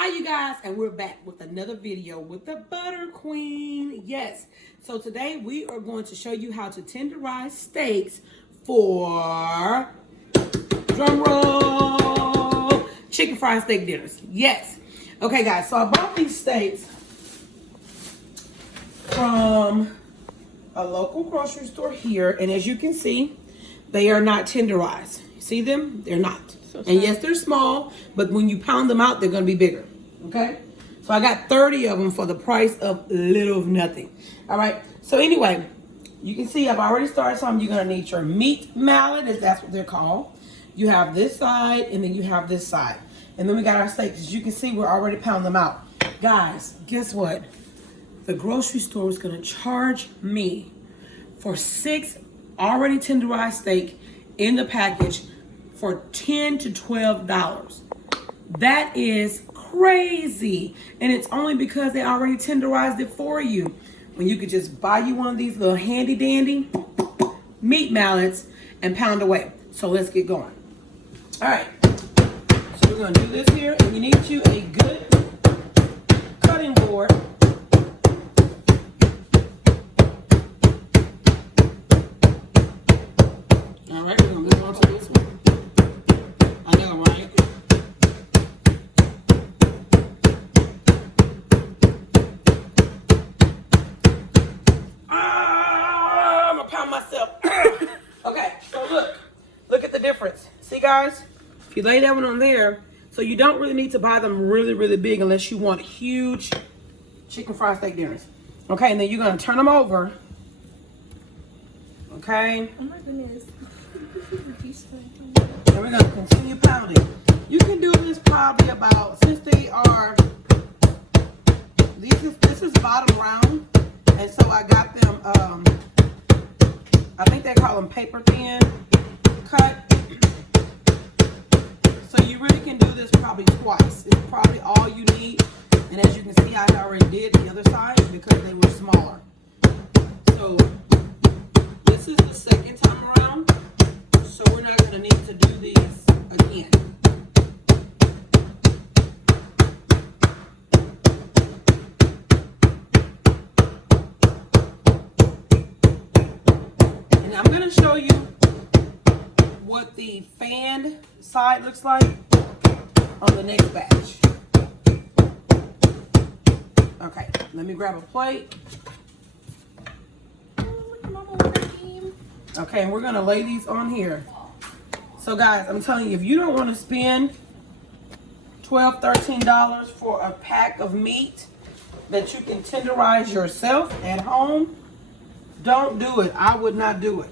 Hi you guys, and we're back with another video with the Butter Queen. Yes, so today we are going to show you how to tenderize steaks for, drum roll, chicken fried steak dinners. Yes. Okay guys, so I bought these steaks from a local grocery store here, and as you can see, they are not tenderized. See them? They're not. And yes, they're small, but when you pound them out, they're going to be bigger. Okay? So I got 30 of them for the price of little of nothing. All right? So anyway, you can see I've already started some. You're going to need your meat mallet, if that's what they're called. You have this side, and then you have this side. And then we got our steaks. As you can see, we're already pounding them out. Guys, guess what? The grocery store is going to charge me for 6 already tenderized steak in the package for $10 to $12. That is crazy. And it's only because they already tenderized it for you. When you could just buy you one of these little handy dandy meat mallets and pound away. So let's get going. All right. So we're gonna do this here, and you need you a good cutting board. All right, we're gonna move on to this one. I know, right? I'm gonna pound myself. Okay, so look at the difference. See, guys, if you lay that one on there, so you don't really need to buy them really, really big unless you want huge chicken fried steak dinners. Okay, and then you're gonna turn them over. Okay. Oh my goodness. And we're gonna continue pounding. You can do this probably about, since they are, this is bottom round, and so I got them, I think they call them paper thin cut. So you really can do this probably twice. It's probably all you need. And as you can see, I already did the other side because they were smaller. So this is the second time around. So we're not going to need to do these again. And I'm going to show you what the fanned side looks like on the next batch. Okay, let me grab a plate. Okay, and we're gonna lay these on here. So guys, I'm telling you, if you don't want to spend $12, $13 for a pack of meat that you can tenderize yourself at home, don't do it. I would not do it.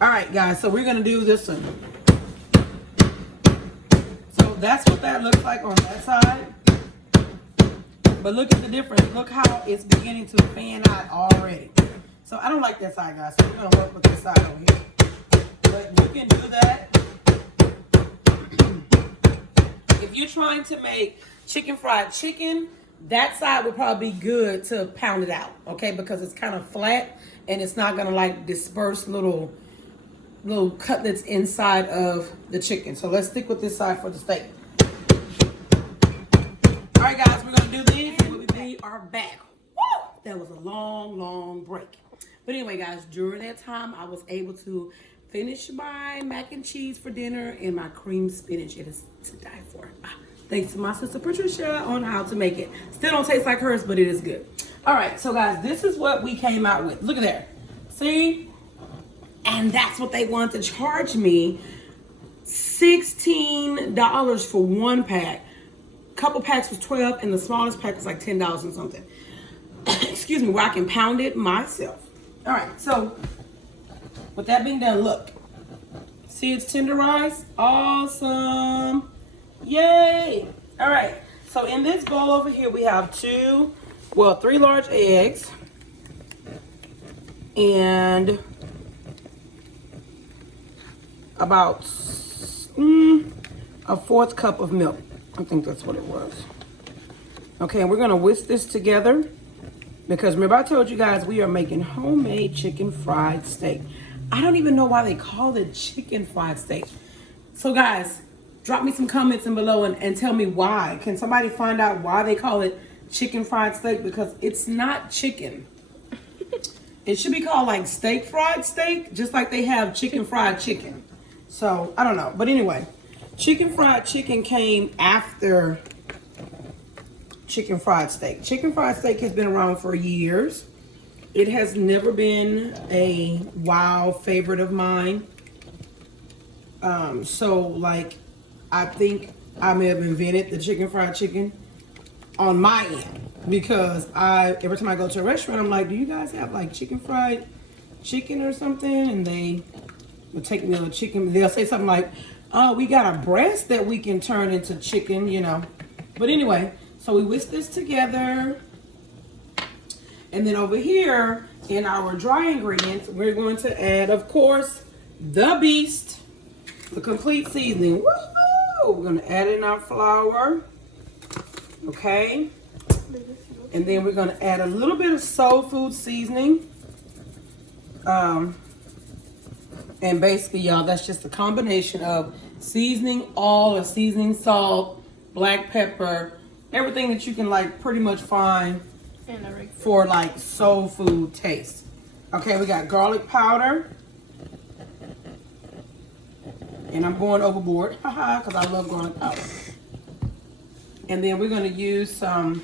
All right, guys, so we're gonna do this one. So that's what that looks like on that side. But look at the difference. Look how it's beginning to fan out already. So I don't like that side, guys. So we're gonna work with this side over here. But you can do that. If you're trying to make chicken fried chicken, that side would probably be good to pound it out, okay? Because it's kind of flat and it's not gonna like disperse little cutlets inside of the chicken. So let's stick with this side for the steak. All right, guys, we're gonna do this. We are back. Woo! That was a long break. But anyway, guys, during that time, I was able to finish my mac and cheese for dinner and my cream spinach. It is to die for. Thanks to my sister Patricia on how to make it. Still don't taste like hers, but it is good. All right, so guys, this is what we came out with. Look at there. See? And that's what they want to charge me. $16 for one pack. Couple packs was $12, and the smallest pack was like $10 and something. Excuse me, where I can pound it myself. All right, so with that being done, look. See, it's tenderized. Awesome. Yay. All right, so in this bowl over here, we have 3 large eggs and about a 1/4 cup of milk. I think that's what it was. Okay, and we're gonna whisk this together because remember I told you guys we are making homemade chicken fried steak. I don't even know why they call it chicken fried steak. So guys, Drop me some comments in below and tell me why. Can somebody find out why they call it chicken fried steak? Because it's not chicken. It should be called like steak fried steak, just like they have chicken fried chicken. So, I don't know. But anyway, chicken fried chicken came after chicken fried steak. Chicken fried steak has been around for years. It has never been a wow favorite of mine. So like, I think I may have invented the chicken fried chicken on my end, because every time I go to a restaurant, I'm like, do you guys have like chicken fried chicken or something? And they will take me to a chicken. They'll say something like, oh, we got a breast that we can turn into chicken, you know. But anyway, so we whisk this together. And then over here in our dry ingredients, we're going to add, of course, the beast, the complete seasoning. Woo-hoo! We're going to add in our flour. Okay. And then we're going to add a little bit of soul food seasoning. And basically, y'all, that's just a combination of seasoning oil or seasoning salt, black pepper, everything that you can like pretty much find for like soul food taste. Okay, we got garlic powder. And I'm going overboard, haha, because I love garlic powder. And then we're going to use some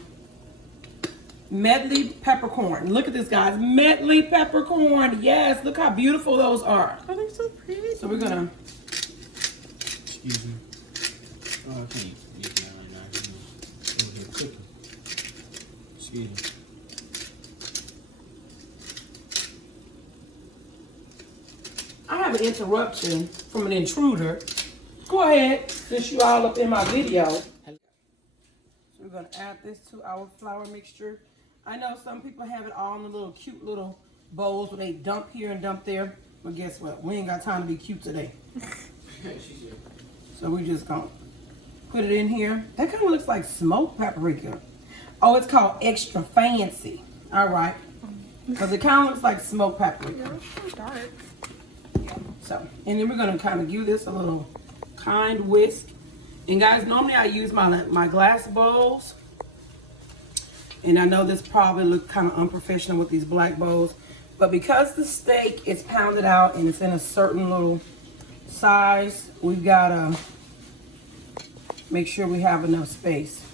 medley peppercorn. Look at this, guys. Medley peppercorn. Yes, look how beautiful those are. Oh, they're so pretty. So we're going to... Excuse me. Oh, I can't get that right now. Over here cooking. Excuse me. I have an interruption from an intruder. Go ahead, since you all up in my video. So we're going to add this to our flour mixture. I know some people have it all in the little cute little bowls where they dump here and dump there. But guess what? We ain't got time to be cute today. So we just going to put it in here. That kind of looks like smoked paprika. Oh, it's called extra fancy. All right. Because it kind of looks like smoked paprika. Yeah, it's so dark. So, and then we're going to kind of give this a little kind whisk. And guys, normally I use my glass bowls. And I know this probably looks kind of unprofessional with these black bowls. But because the steak is pounded out and it's in a certain little size, we've got to make sure we have enough space.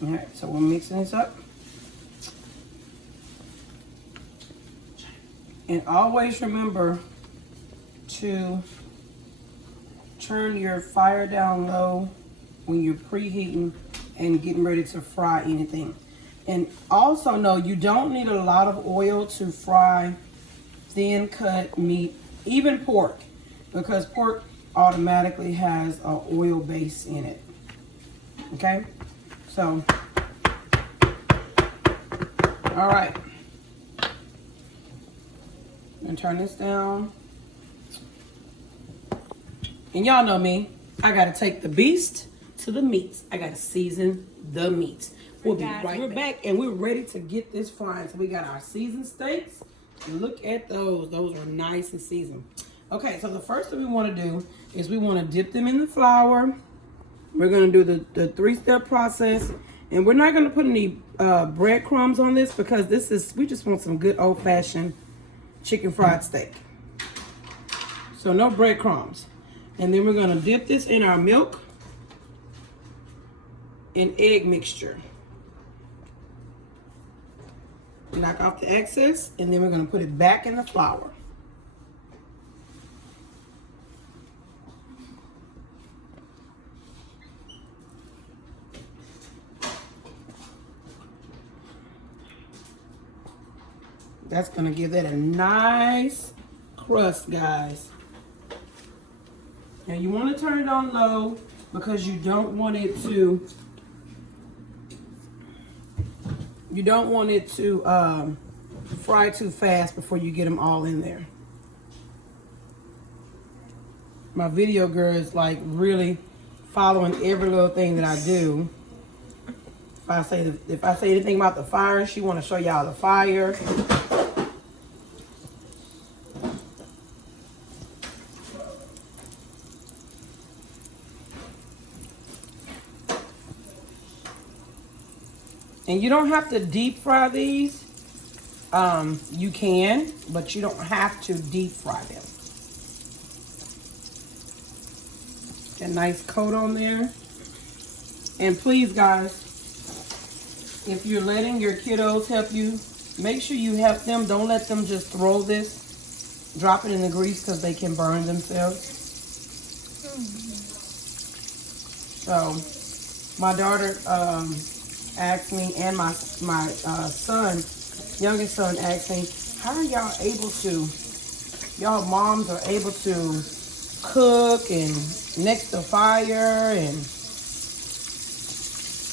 All right, so we're mixing this up. And always remember to turn your fire down low when you're preheating and getting ready to fry anything. And also know you don't need a lot of oil to fry thin cut meat, even pork, because pork automatically has an oil base in it. Okay? So, all right. And turn this down. And y'all know me. I gotta take the beast to the meats. I gotta season the meats. We'll be right back. We're back and we're ready to get this frying. So we got our seasoned steaks. And look at those. Those are nice and seasoned. Okay, so the first thing we want to do is we want to dip them in the flour. We're gonna do the three-step process. And we're not gonna put any breadcrumbs on this because we just want some good old-fashioned chicken fried steak. So no breadcrumbs. And then we're going to dip this in our milk and egg mixture. Knock off the excess, and then we're going to put it back in the flour. That's going to give that a nice crust, guys. Now you want to turn it on low because you don't want it to fry too fast before you get them all in there. My video girl is like really following every little thing that I do. If I say anything about the fire, she want to show y'all the fire. And you don't have to deep fry these. You can, but you don't have to deep fry them. A nice coat on there. And please, guys, if you're letting your kiddos help you, make sure you help them. Don't let them just throw this, drop it in the grease, because they can burn themselves. So, my daughter asked me, and my son, youngest son, asked me, how are y'all able to, y'all moms are able to cook and next to fire and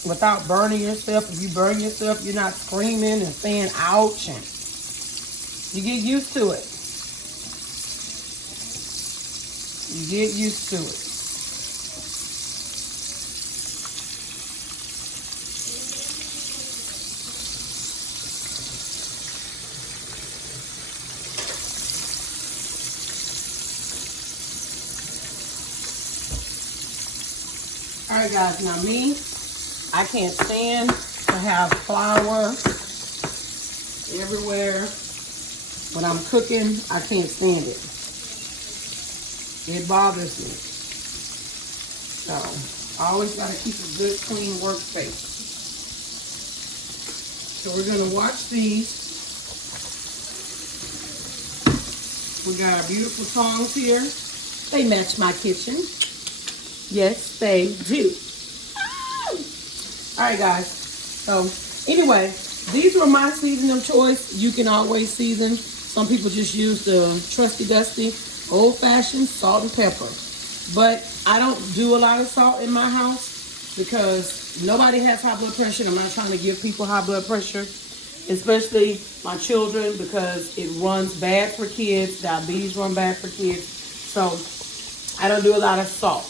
without burning yourself? If you burn yourself, you're not screaming and saying ouch, and you get used to it. You get used to it. All right, guys, now me, I can't stand to have flour everywhere when I'm cooking. I can't stand it. It bothers me. So, I always got to keep a good, clean workspace. So, we're going to watch these. We got our beautiful tongs here. They match my kitchen. Yes, they do. All right, guys. So, anyway, these were my seasoning of choice. You can always season. Some people just use the trusty dusty old-fashioned salt and pepper. But I don't do a lot of salt in my house because nobody has high blood pressure. I'm not trying to give people high blood pressure, especially my children, because it runs bad for kids. Diabetes run bad for kids. So I don't do a lot of salt.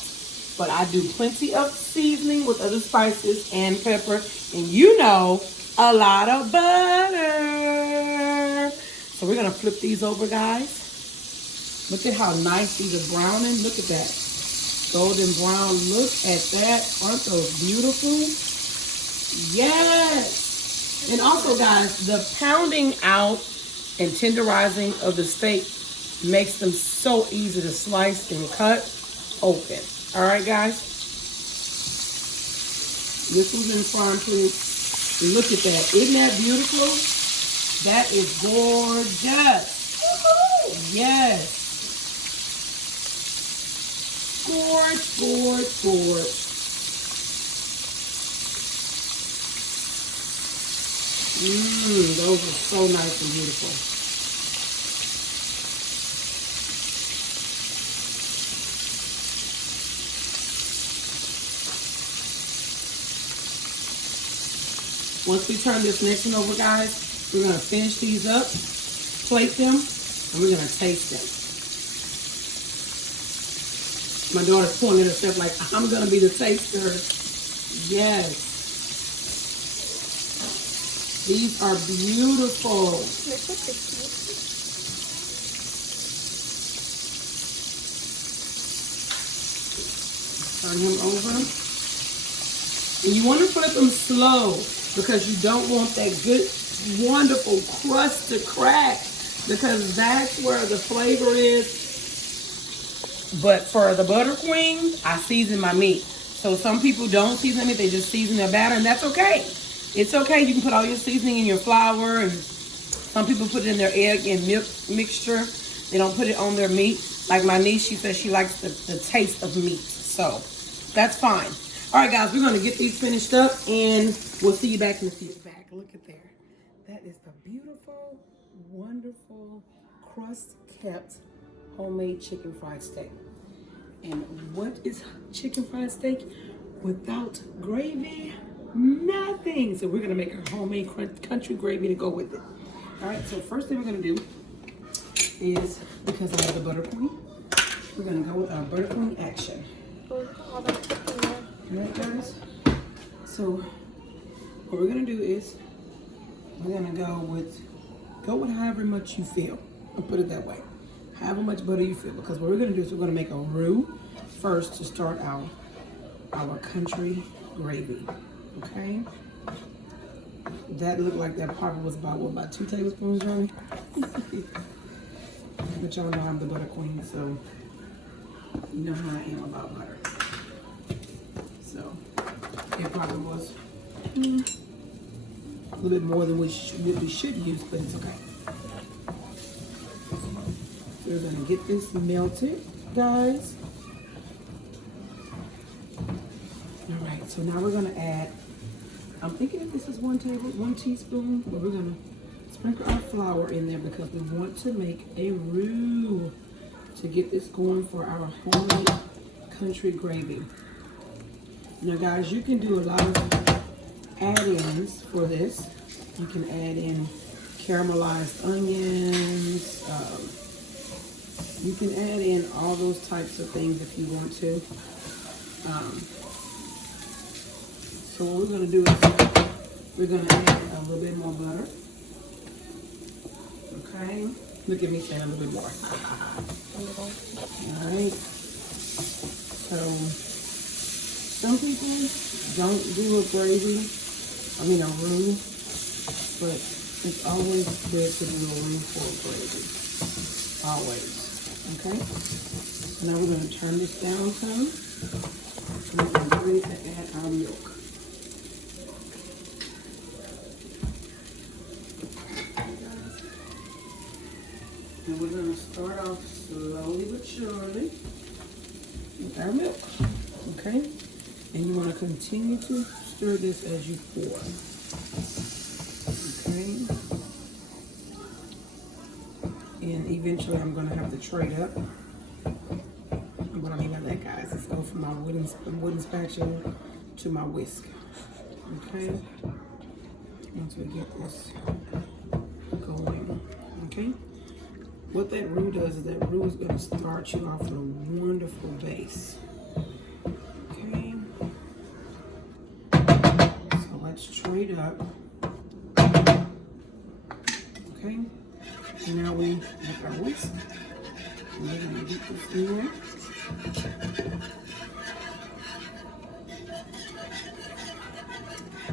But I do plenty of seasoning with other spices and pepper. And you know, a lot of butter. So we're going to flip these over, guys. Look at how nice these are browning. Look at that. Golden brown. Look at that. Aren't those beautiful? Yes. And also, guys, the pounding out and tenderizing of the steak makes them so easy to slice and cut open. All right, guys. This was in frying pan. Look at that. Isn't that beautiful? That is gorgeous. Yes. Gorge, gorge, gorge. Those are so nice and beautiful. Once we turn this next one over, guys, we're going to finish these up, plate them, and we're going to taste them. My daughter's pulling at herself like, I'm going to be the taster. Yes. These are beautiful. Turn him over. And you want to flip them slow, because you don't want that good, wonderful crust to crack, because that's where the flavor is. But for the butter queen, I season my meat. So some people don't season it, they just season their batter, and that's okay. It's okay. You can put all your seasoning in your flour, and some people put it in their egg and milk mixture. They don't put it on their meat. Like my niece, she says she likes the taste of meat. So that's fine. All right, guys, we're going to get these finished up, and we'll see you back in a few. Look at there. That is the beautiful, wonderful, crust-kept homemade chicken fried steak. And what is chicken fried steak without gravy? Nothing. So we're going to make our homemade country gravy to go with it. All right, so first thing we're going to do is, because I have the butter queen, we're going to go with our butter queen action. Right, guys? So what we're gonna do is we're gonna go with however much you feel. I'll put it that way. However much butter you feel, because what we're gonna do is we're gonna make a roux first to start our country gravy. Okay? That looked like that probably was about, what, about 2 tablespoons, Johnny? But y'all know I'm the butter queen, so you know how I am about butter. So it probably was a little bit more than we should use, but it's okay. We're gonna get this melted, guys. All right, so now we're gonna add, I'm thinking if this is 1 teaspoon, but we're gonna sprinkle our flour in there because we want to make a roux to get this going for our homemade country gravy. Now guys, you can do a lot of add-ins for this. You can add in caramelized onions. You can add in all those types of things if you want to. So what we're going to do is we're going to add a little bit more butter. Okay. Look at me saying a little bit more. All right. So some people don't do a gravy, a roux, but it's always good to do a roux for a gravy. Always. Okay? So now we're going to turn this down some. And we're going to ready to add our milk. And we're going to start off slowly but surely with our milk. Okay? And you want to continue to stir this as you pour. Okay? And eventually I'm going to have to trade up. What I mean by that, guys, is go from my wooden spatula to my whisk. Okay? Once we get this going. Okay? What that roux does is that roux is going to start you off with a wonderful base. Okay? So let's trade up. Okay? And now we make our whisk. And we're going to get this in there.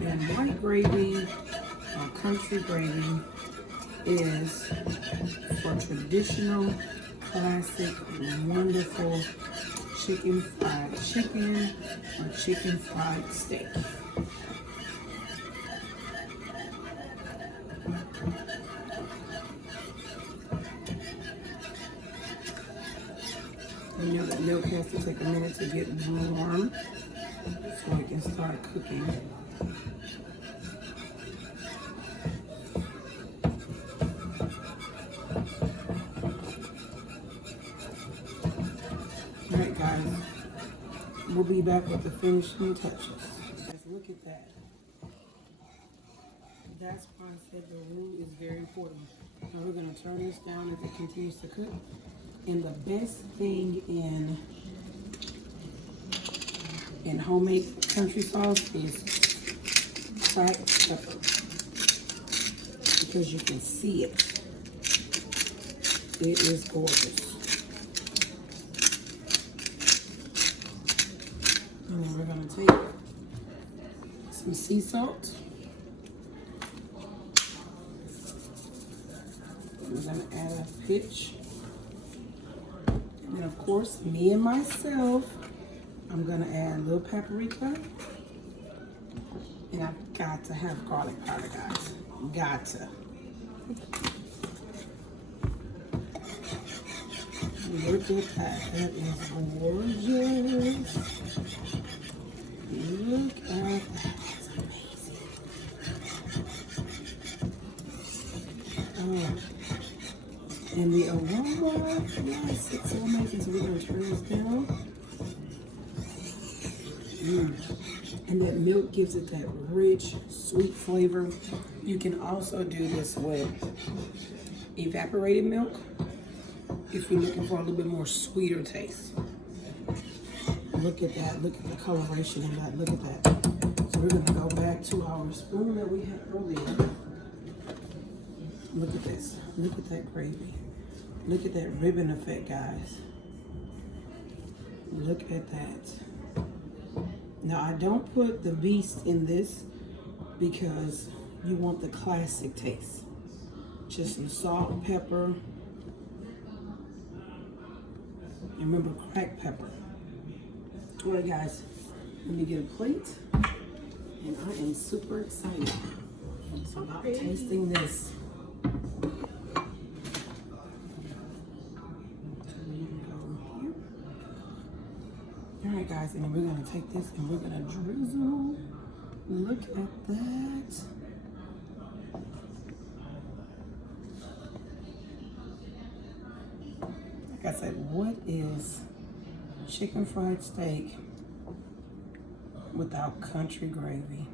And white gravy or country gravy is for traditional, classic, wonderful chicken fried chicken or chicken fried steak. You know that milk has to take a minute to get warm so it can start cooking. Alright guys, we'll be back with the finishing touches. Guys, look at that. That's why I said the roux is very important. Now we're going to turn this down as it continues to cook. And the best thing in homemade country sauce is cracked pepper, because you can see it. It is gorgeous. And then we're going to take some sea salt. We're going to add a pinch. And of course, me and myself, I'm going to add a little paprika. And I've got to have garlic powder, guys. Got to. Look at that. That is gorgeous. Look at that. That's amazing. Oh. And the aroma, yes, it's so amazing. So we're going to turn this down. And that milk gives it that rich, sweet flavor. You can also do this with evaporated milk if you're looking for a little bit more sweeter taste. Look at that. Look at the coloration of that. Look at that. So we're going to go back to our spoon that we had earlier. Look at this. Look at that gravy. Look at that ribbon effect, guys. Look at that. Now, I don't put the beast in this because you want the classic taste. Just some salt and pepper. And remember, cracked pepper. All right, guys, let me get a plate. And I am super excited about tasting this. All right, guys, and we're gonna take this and we're gonna drizzle. Look at that. Like I said, what is chicken fried steak without country gravy?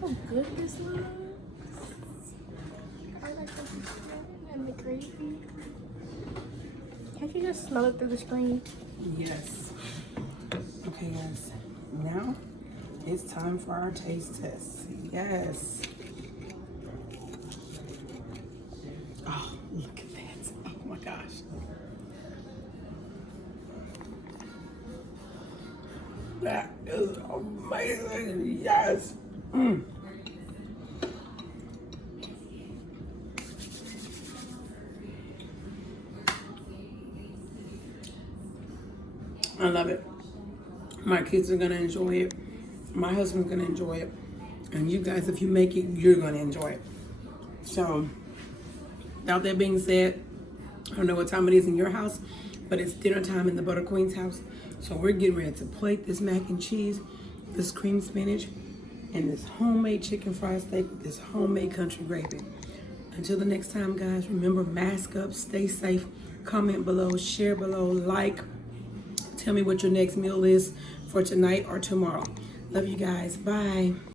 How good this looks. I like the and the gravy. Can't you just smell it through the screen? Yes. Okay, guys. Now it's time for our taste test. Yes. Oh, look at that. Oh my gosh. That is amazing. Yes. Mm. I love it. My kids are gonna enjoy it. My husband's gonna enjoy it. And you guys, if you make it, you're gonna enjoy it. So, without that being said, I don't know what time it is in your house, but it's dinner time in the Butter Queen's house. So we're getting ready to plate this mac and cheese, this cream spinach, and this homemade chicken fried steak with this homemade country gravy. Until the next time, guys, remember, mask up, stay safe, comment below, share below, like. Tell me what your next meal is for tonight or tomorrow. Love you guys. Bye.